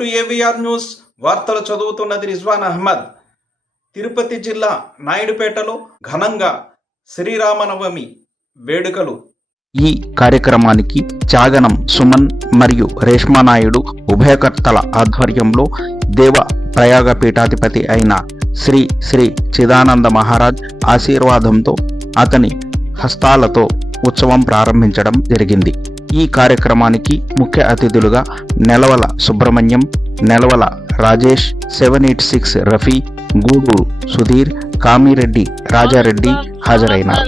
To AVR news వార్తలు చదువుతున్నది రిజ్వాన్ అహ్మద్. తిరుపతి జిల్లా నాయుడుపేటలో ఘనంగా శ్రీరామనవమి వేడుకలు. ఈ కార్యక్రమానికి చాగనం సుమన్ మరియు రేష్మా నాయుడు ఉభయకర్తల ఆధ్వర్యంలో దేవ ప్రయాగ పీఠాధిపతి అయిన శ్రీ శ్రీ చిదానంద మహారాజ్ ఆశీర్వాదంతో అతని హస్తాలతో ఉత్సవం ప్రారంభించడం జరిగింది. ఈ కార్యక్రమానికి ముఖ్య అతిథులుగా Nelavala Subrahmanyam Nelavala Rajesh seven eight six Rafi Gudur Sudheer Kamireddy Rajareddy హాజరైనారు.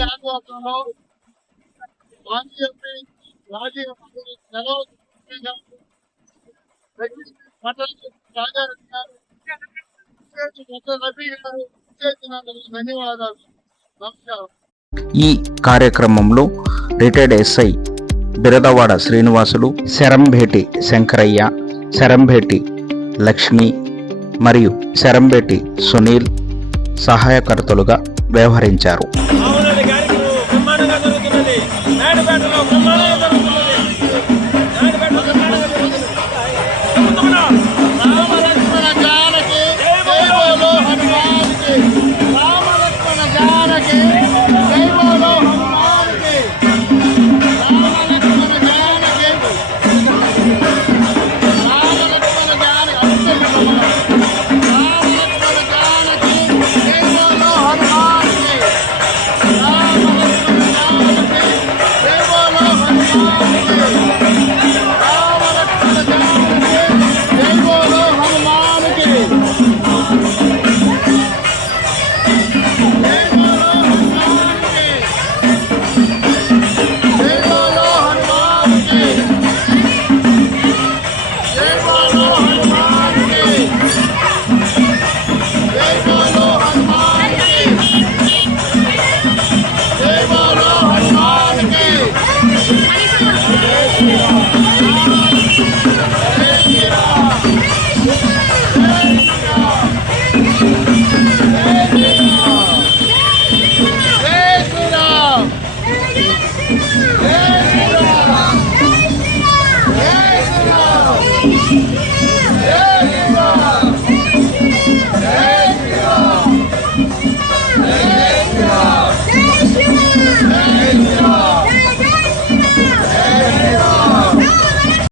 ఈ కార్యక్రమంలో రిటైర్డ్ ఎస్ఐ బిరదవాడ శ్రీనివాసులు శరంభేటి శంకరయ్య శరంభేటి లక్ష్మి మరియు శరంభేటి సునీల్ సహాయకర్తలుగా వ్యవహరించారు. Thank you.